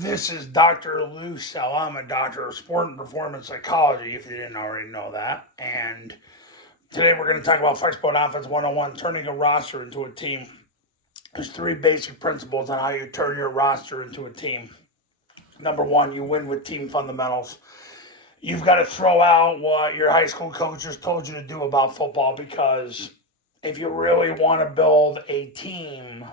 This is Dr. Lou Sell. I'm a doctor of sport and performance psychology, if you didn't already know that. And today we're going to talk about Flexbone Offense 101, turning a roster into a team. There's three basic principles on how you turn your roster into a team. Number one, you win with team fundamentals. You've got to throw out what your high school coaches told you to do about football, because if you really want to build a team,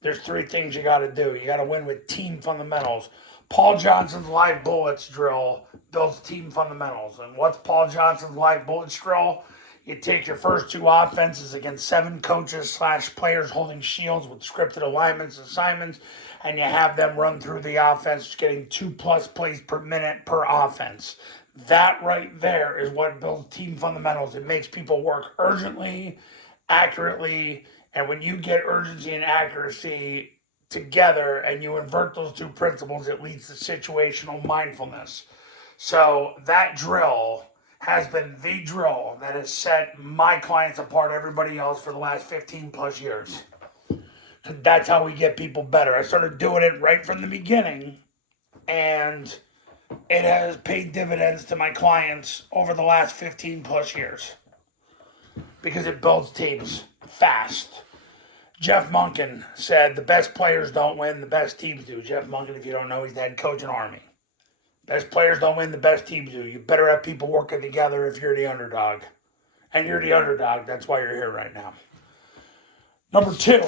there's three things you got to do. You got to win with team fundamentals. Paul Johnson's live bullets drill builds team fundamentals. And what's Paul Johnson's live bullets drill? You take your first two offenses against 7 coaches / players holding shields with scripted alignments, assignments, and you have them run through the offense, getting 2+ plays per minute per offense. That right there is what builds team fundamentals. It makes people work urgently, accurately, and when you get urgency and accuracy together and you invert those two principles, it leads to situational mindfulness. So that drill has been the drill that has set my clients apart, everybody else, for the last 15+ years. That's how we get people better. I started doing it right from the beginning, and it has paid dividends to my clients over the last 15+ years because it builds teams fast. Jeff Monken said the best players don't win, the best teams do. Jeff Monken, if you don't know, he's the head coach in Army. Best players don't win, the best teams do. You better have people working together if you're the underdog. And you're the underdog, that's why you're here right now. Number 2,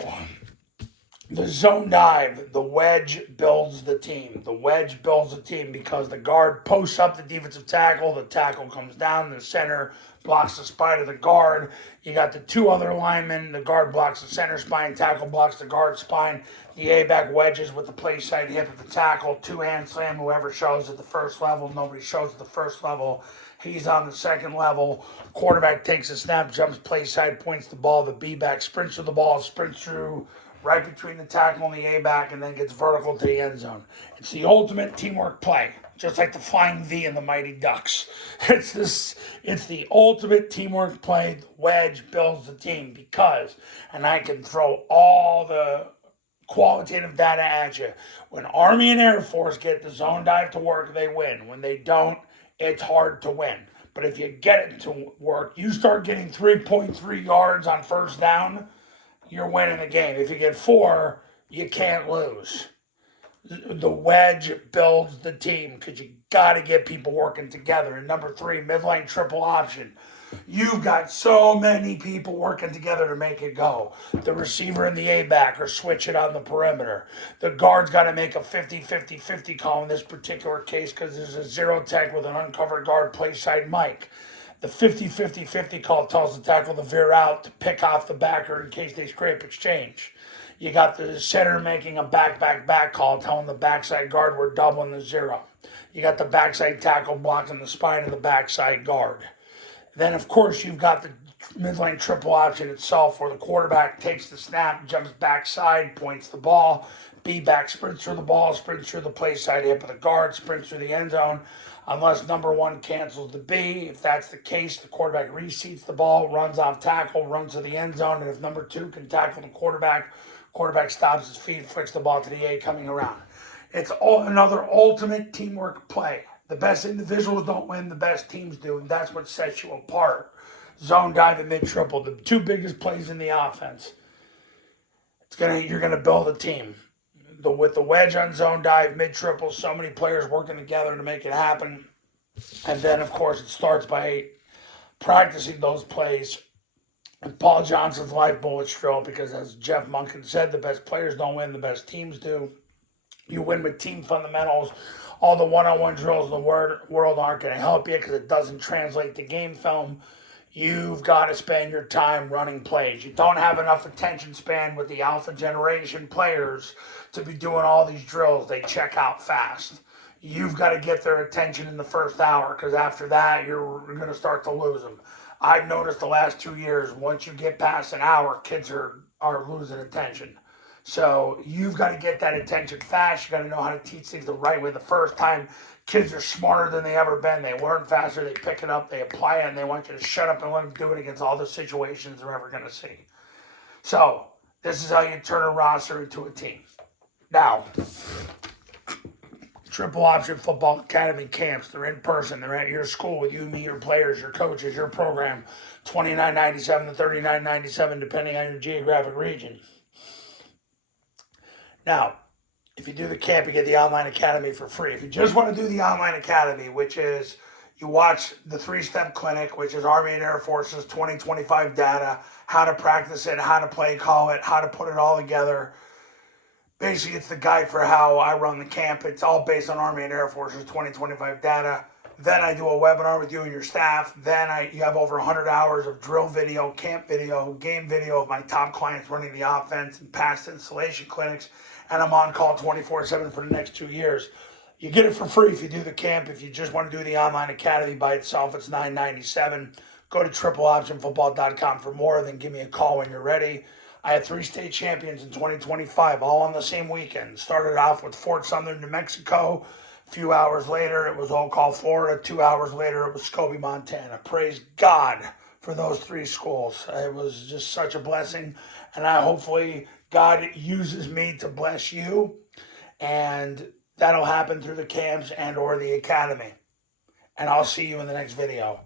the zone dive. The wedge builds the team. The wedge builds the team because the guard posts up the defensive tackle. The tackle comes down. The center blocks the spine of the guard. You got the 2 other linemen. The guard blocks the center spine. Tackle blocks the guard spine. The A-back wedges with the play side hip of the tackle. 2-hand slam. Whoever shows at the first level. Nobody shows at the first level. He's on the second level. Quarterback takes a snap, jumps play side, points the ball. The B-back sprints through the ball, sprints through right between the tackle and the A-back, and then gets vertical to the end zone. It's the ultimate teamwork play, just like the flying V in the Mighty Ducks. It's the ultimate teamwork play. The wedge builds the team because, and I can throw all the qualitative data at you. When Army and Air Force get the zone dive to work, they win. When they don't, it's hard to win. But if you get it to work, you start getting 3.3 yards on first down, you're winning the game. If you get 4, you can't lose. The wedge builds the team because you got to get people working together. And number 3, midline triple option. You've got so many people working together to make it go. The receiver and the A-back are switching on the perimeter. The guard's got to make a 50-50-50 call in this particular case because there's a 0 tech with an uncovered guard play side Mike. The 50-50-50 call tells the tackle to veer out to pick off the backer in case they scrape exchange. You got the center making a back call telling the backside guard we're doubling the 0. You got the backside tackle blocking the spine of the backside guard. Then, of course, you've got the midline triple option itself where the quarterback takes the snap, jumps backside, points the ball. B-back sprints through the ball, sprints through the play side hip of the guard, sprints through the end zone. Unless number 1 cancels the B. If that's the case, the quarterback reseats the ball, runs off tackle, runs to the end zone. And if number 2 can tackle the quarterback stops his feet, flicks the ball to the A coming around. It's another ultimate teamwork play. The best individuals don't win, the best teams do, and that's what sets you apart. Zone dive and mid-triple, the 2 biggest plays in the offense. You're gonna build a team. With the wedge on zone dive, mid-triple, so many players working together to make it happen. And then, of course, it starts by practicing those plays. And Paul Johnson's live bullets drill, because as Jeff Monken said, the best players don't win, the best teams do. You win with team fundamentals. All the one-on-one drills in the world aren't going to help you because it doesn't translate to game film. You've got to spend your time running plays. You don't have enough attention span with the alpha generation players to be doing all these drills. They check out fast. You've got to get their attention in the first hour because after that, you're going to start to lose them. I've noticed the last 2 years, once you get past an hour, kids are losing attention. So you've got to get that attention fast. You got to know how to teach things the right way the first time. Kids are smarter than they ever been. They learn faster. They pick it up. They apply it. And they want you to shut up and let them do it against all the situations they're ever going to see. So this is how you turn a roster into a team. Now, Triple Option Football Academy camps. They're in person. They're at your school with you, me, your players, your coaches, your program. $29.97 to $39.97 depending on your geographic region. Now, if you do the camp, you get the online academy for free. If you just want to do the online academy, which is you watch the 3-step clinic, which is Army and Air Force's 2025 data, how to practice it, how to play call it, how to put it all together. Basically, it's the guide for how I run the camp. It's all based on Army and Air Force's 2025 data. Then I do a webinar with you and your staff. Then you have over 100 hours of drill video, camp video, game video of my top clients running the offense and past installation clinics. And I'm on call 24/7 for the next 2 years. You get it for free if you do the camp. If you just want to do the online academy by itself, it's $9.97. Go to tripleoptionfootball.com for more. Then give me a call when you're ready. I had 3 state champions in 2025, all on the same weekend. Started off with Fort Sumner, New Mexico. A few hours later, it was Oak Hall, Florida. 2 hours later, it was Scobie, Montana. Praise God for those 3 schools. It was just such a blessing. And hopefully God uses me to bless you. And that'll happen through the camps and or the academy. And I'll see you in the next video.